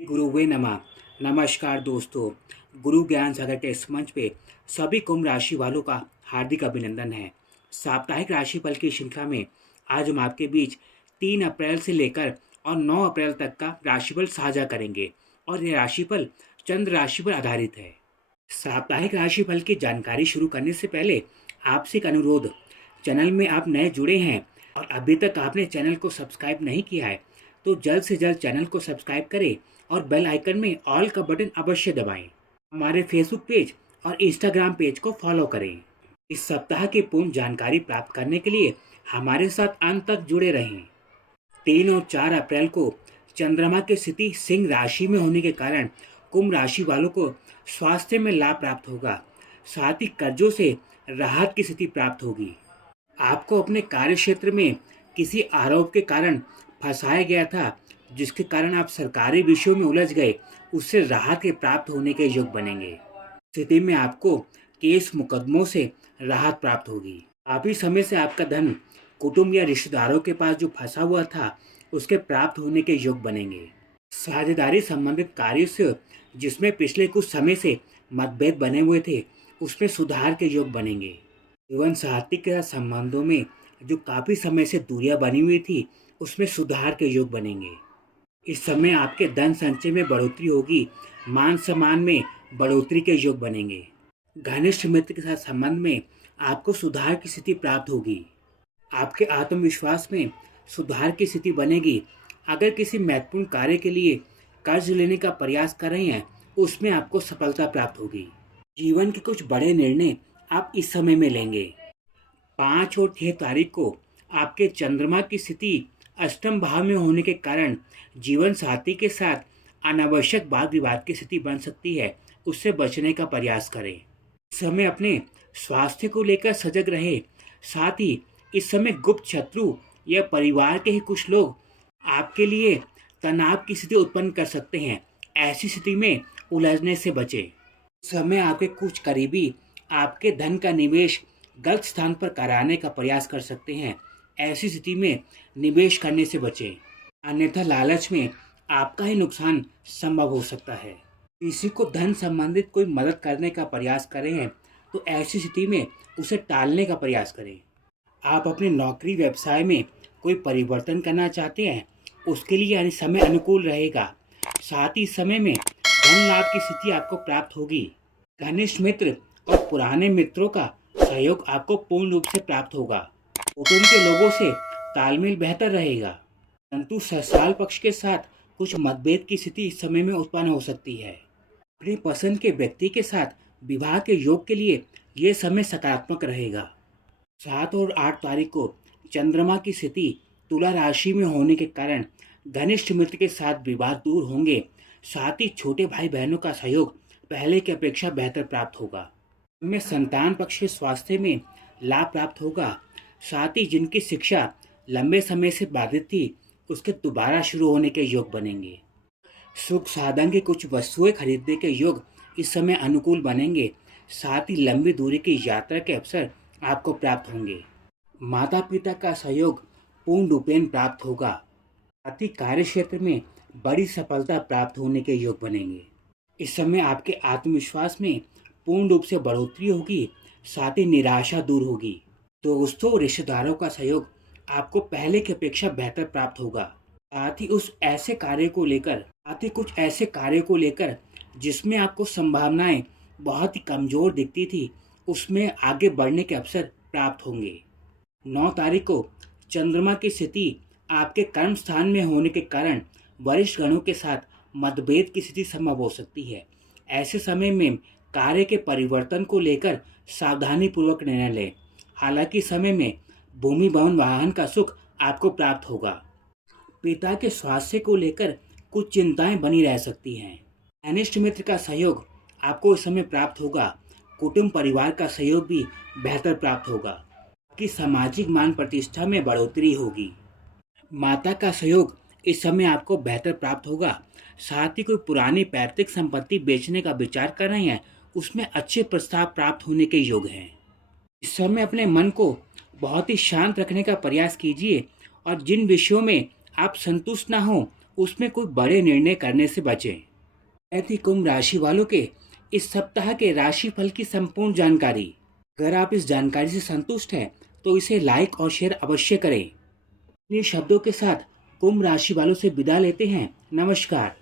गुरुवे नमः। नमस्कार दोस्तों, गुरु ज्ञान सागर के इस मंच पे सभी कुंभ राशि वालों का हार्दिक अभिनंदन है। साप्ताहिक राशिफल की श्रृंखला में आज हम आपके बीच 3 अप्रैल से लेकर और 9 अप्रैल तक का राशिफल साझा करेंगे और यह राशिफल चंद्र राशि पर आधारित है। साप्ताहिक राशिफल की जानकारी शुरू करने से पहले आपसे एक अनुरोध, चैनल में आप नए जुड़े हैं और अभी तक आपने चैनल को सब्सक्राइब नहीं किया है तो जल्द से जल्द चैनल को सब्सक्राइब करें और बेल आइकन में ऑल का बटन अवश्य दबाएं। हमारे फेसबुक पेज और इंस्टाग्राम पेज को फॉलो करें। इस सप्ताह की पूर्ण जानकारी प्राप्त करने के लिए हमारे साथ अंत तक जुड़े रहें। 3 और 4 अप्रैल को चंद्रमा की स्थिति सिंह राशि में होने के कारण कुंभ राशि वालों को स्वास्थ्य में लाभ प्राप्त होगा। साथ ही कर्जों से राहत की स्थिति प्राप्त होगी। आपको अपने कार्य क्षेत्र में किसी आरोप के कारण फंसाया गया था, जिसके कारण आप सरकारी विषयों में उलझ गए, उससे राहत के प्राप्त होने के योग बनेंगे। स्थिति में आपको केस मुकदमों से राहत प्राप्त होगी। काफी समय से आपका धन कुटुंब या रिश्तेदारों के पास जो फंसा हुआ था, उसके प्राप्त होने के योग बनेंगे। साझेदारी संबंधित कार्यों से जिसमें पिछले कुछ समय से मतभेद बने हुए थे, उसमें सुधार के योग बनेंगे। जीवन साथी के साथ संबंधों में जो काफी समय से दूरियां बनी हुई थी, उसमें सुधार के योग बनेंगे। इस समय आपके धन संचय में बढ़ोतरी होगी। मान सम्मान में बढ़ोतरी के योग बनेंगे। घनिष्ठ मित्र के साथ संबंध में आपको सुधार की स्थिति प्राप्त होगी। आपके आत्मविश्वास में सुधार की स्थिति बनेगी। अगर किसी महत्वपूर्ण कार्य के लिए कर्ज लेने का प्रयास कर रहे हैं, उसमें आपको सफलता प्राप्त होगी। जीवन के कुछ बड़े निर्णय आप इस समय में लेंगे। 5 और 6 तारीख को आपके चंद्रमा की स्थिति अष्टम भाव में होने के कारण जीवन साथी के साथ अनावश्यक वाद विवाद की स्थिति बन सकती है। उससे बचने का प्रयास करें। इस समय अपने स्वास्थ्य को लेकर सजग रहे। साथ ही इस समय गुप्त शत्रु या परिवार के ही कुछ लोग आपके लिए तनाव की स्थिति उत्पन्न कर सकते हैं। ऐसी स्थिति में उलझने से बचें। इस समय आपके कुछ करीबी आपके धन का निवेश गलत स्थान पर कराने का प्रयास कर सकते हैं। ऐसी स्थिति में निवेश करने से बचें, अन्यथा लालच में आपका ही नुकसान संभव हो सकता है। किसी को धन संबंधित कोई मदद करने का प्रयास कर रहे हैं तो ऐसी स्थिति में उसे टालने का प्रयास करें। आप अपने नौकरी व्यवसाय में कोई परिवर्तन करना चाहते हैं, उसके लिए यानी समय अनुकूल रहेगा। साथ ही समय में धन लाभ की स्थिति आपको प्राप्त होगी। घनिष्ठ मित्र और पुराने मित्रों का सहयोग आपको पूर्ण रूप से प्राप्त होगा। कुटुंब के लोगों से तालमेल बेहतर रहेगा, परंतु ससुराल पक्ष के साथ कुछ मतभेद की स्थिति इस समय में उत्पन्न हो सकती है। अपनी पसंद के व्यक्ति के साथ विवाह के योग के लिए यह समय सकारात्मक रहेगा। 7 और 8 तारीख को चंद्रमा की स्थिति तुला राशि में होने के कारण घनिष्ठ मित्र के साथ विवाद दूर होंगे। साथ ही छोटे भाई बहनों का सहयोग पहले की अपेक्षा बेहतर प्राप्त होगा। में संतान पक्ष के स्वास्थ्य में लाभ प्राप्त होगा। साथ ही जिनकी शिक्षा लंबे समय से बाधित थी, उसके दोबारा शुरू होने के योग बनेंगे। सुख साधन की कुछ वस्तुएं खरीदने के योग इस समय अनुकूल बनेंगे। साथ ही लंबी दूरी की यात्रा के अवसर आपको प्राप्त होंगे। माता पिता का सहयोग पूर्ण रूपेण प्राप्त होगा। साथ ही कार्य क्षेत्र में बड़ी सफलता प्राप्त होने के योग बनेंगे। इस समय आपके आत्मविश्वास में पूर्ण रूप से बढ़ोतरी होगी। साथ ही निराशा दूर होगी। दोस्तों, रिश्तेदारों का सहयोग आपको पहले की अपेक्षा बेहतर प्राप्त होगा। साथ ही कुछ ऐसे कार्य को लेकर जिसमें आपको संभावनाएं बहुत ही कमजोर दिखती थी, उसमें आगे बढ़ने के अवसर प्राप्त होंगे। 9 तारीख को चंद्रमा की स्थिति आपके कर्म स्थान में होने के कारण वरिष्ठ गणों के साथ मतभेद की स्थिति संभव हो सकती है। ऐसे समय में कार्य के परिवर्तन को लेकर सावधानी पूर्वक निर्णय लें। हालांकि समय में भूमि भवन वाहन का सुख आपको प्राप्त होगा। पिता के स्वास्थ्य को लेकर कुछ चिंताएं बनी रह सकती हैं। घनिष्ठ मित्र का सहयोग आपको इस समय प्राप्त होगा। कुटुंब परिवार का सहयोग भी बेहतर प्राप्त होगा। आपकी सामाजिक मान प्रतिष्ठा में बढ़ोतरी होगी। माता का सहयोग इस समय आपको बेहतर प्राप्त होगा। साथ ही कोई पुरानी पैतृक संपत्ति बेचने का विचार कर रहे हैं, उसमें अच्छे प्रस्ताव प्राप्त होने के योग हैं। इस समय अपने मन को बहुत ही शांत रखने का प्रयास कीजिए और जिन विषयों में आप संतुष्ट ना हो उसमें कोई बड़े निर्णय करने से बचें। ऐसी कुंभ राशि वालों के इस सप्ताह के राशिफल की संपूर्ण जानकारी। अगर आप इस जानकारी से संतुष्ट हैं तो इसे लाइक और शेयर अवश्य करें। इन शब्दों के साथ कुंभ राशि वालों से विदा लेते हैं। नमस्कार।